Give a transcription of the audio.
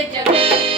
the jungle.